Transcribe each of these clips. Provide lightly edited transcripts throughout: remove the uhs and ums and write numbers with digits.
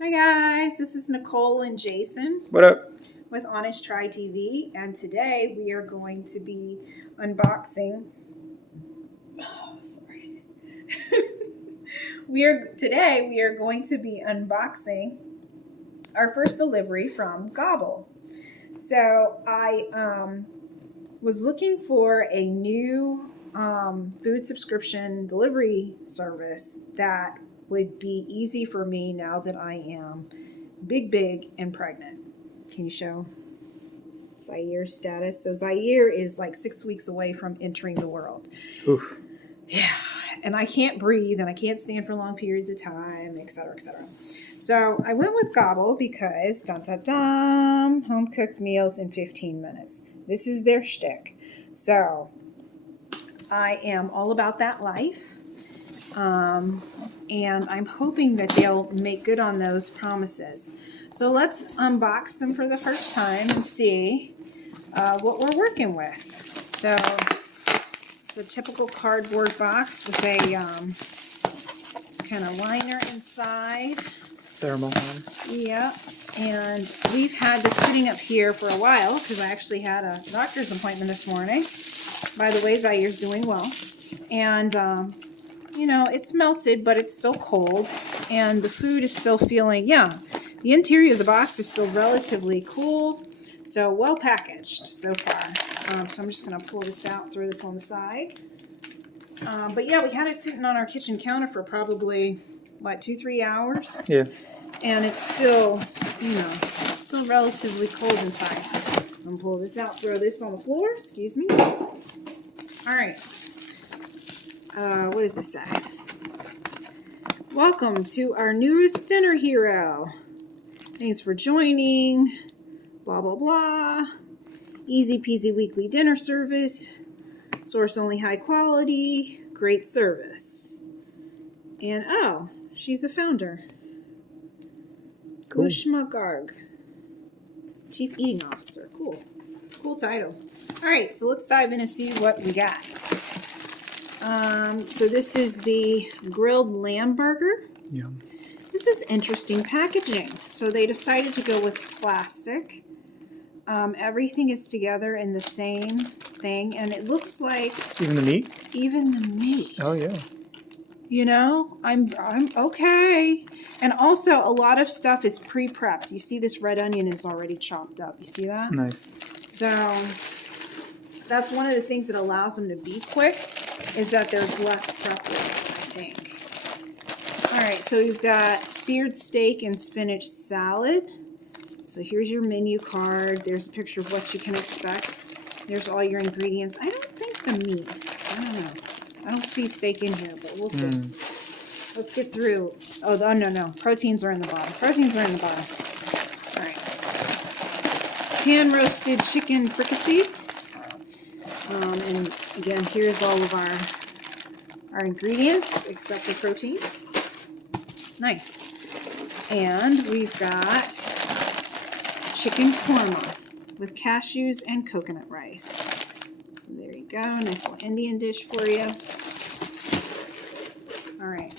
Hi guys, this is Nicole and Jason What up? with Honest Try TV, and today we are going to be unboxing. Oh, sorry. we are going to be unboxing our first delivery from Gobble. So I was looking for a new food subscription delivery service that would be easy for me now that I am big and pregnant. Can you show Zaire's status? So Zaire is like 6 weeks away from entering the world. Oof. Yeah, and I can't breathe and I can't stand for long periods of time, etc., etc. So I went with Gobble because home cooked meals in 15 minutes. This is their shtick. So I am all about that life. And I'm hoping that they'll make good on those promises. So let's unbox them for the first time and see what we're working with. So it's a typical cardboard box with a kind of liner inside. Thermal one. Yeah, and we've had this sitting up here for a while because I actually had a doctor's appointment this morning. By the way, Zaire's doing well. And you know, it's melted, but it's still cold, and the food is still feeling, the interior of the box is still relatively cool, so well packaged so far. So I'm just going to pull this out, throw this on the side. But yeah, we had it sitting on our kitchen counter for probably, 2-3 hours? Yeah. And it's still, still relatively cold inside. I'm going to pull this out, throw this on the floor, excuse me. All right. What does this say? Welcome to our newest dinner hero. Thanks for joining. Blah, blah, blah. Easy peasy weekly dinner service. Source only high quality. Great service. And oh, she's the founder. Cool. Ushma Garg. Chief Eating Officer. Cool. Cool title. All right, so let's dive in and see what we got. So this is the grilled lamb burger. Yeah. This is interesting packaging. So they decided to go with plastic. Everything is together in the same thing, and it looks like Even the meat? even the meat. Oh yeah. You know, I'm okay. And also a lot of stuff is pre-prepped. You see this red onion is already chopped up. You see that? Nice. So that's one of the things that allows them to be quick, is that there's less prep work, I think. All right, so we've got seared steak and spinach salad. So here's your menu card. There's a picture of what you can expect. There's all your ingredients. I don't think the meat. I don't know. I don't see steak in here, but we'll see. Let's get through. Oh, no. Proteins are in the bottom. All right. Pan-roasted chicken fricassee. And again, here's all of our ingredients except for protein. Nice. And we've got chicken korma with cashews and coconut rice. So there you go. Nice little Indian dish for you. All right.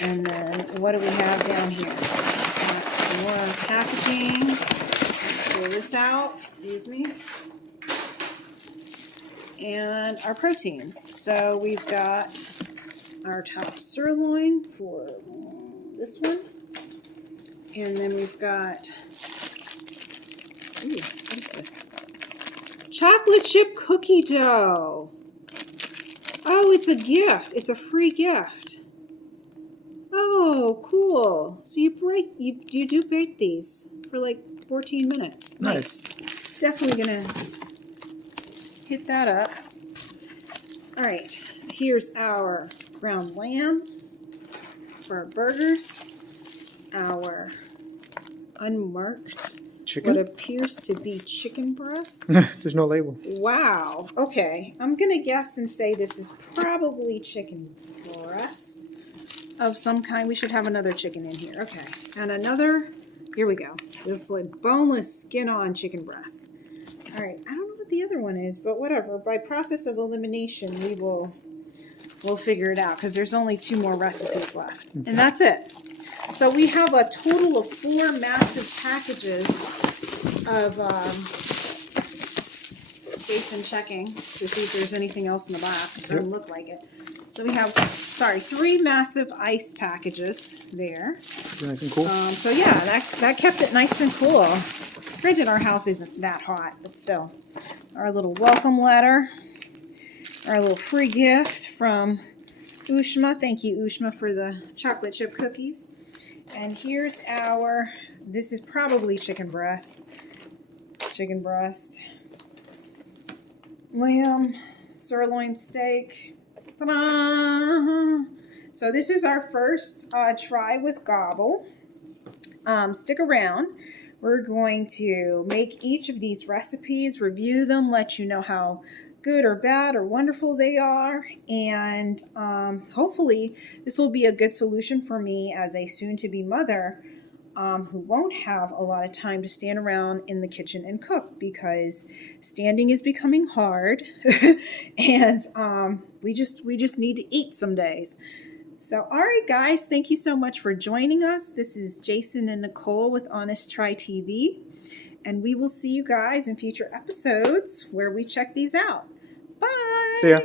And then what do we have down here? Got some more packaging. Pull this out. Excuse me. And our proteins. So we've got our top sirloin for this one. And then we've got, ooh, what is this? Chocolate chip cookie dough. Oh, it's a gift. It's a free gift. Oh, cool. So you do bake these for like 14 minutes. Nice. Definitely gonna hit that up. All right, here's our ground lamb for our burgers. Our unmarked, Chicken? what appears to be chicken breast. There's no label. Wow. Okay, I'm gonna guess and say this is probably chicken breast of some kind. We should have another chicken in here. Okay, and another. Here we go. This is like boneless, skin-on chicken breast. All right. I don't know what the other one is, but whatever. By process of elimination, we'll figure it out because there's only 2 more recipes left, and that's it. So we have a total of 4 massive packages of Jason checking to see if there's anything else in the box. It doesn't look like it. So we have, 3 massive ice packages there. Nice and cool. So yeah, that kept it nice and cool. Granted, our house isn't that hot, but still. Our little welcome letter. Our little free gift from Ushma. Thank you, Ushma, for the chocolate chip cookies. And here's our, this is probably chicken breast. Chicken breast. Lamb, sirloin steak. Ta-da! So this is our first try with Gobble. Stick around. We're going to make each of these recipes, review them, let you know how good or bad or wonderful they are, and hopefully this will be a good solution for me as a soon-to-be mother who won't have a lot of time to stand around in the kitchen and cook, because standing is becoming hard and we just need to eat some days. So, all right, guys, thank you so much for joining us. This is Jason and Nicole with Honest Try TV, and we will see you guys in future episodes where we check these out. Bye. See ya.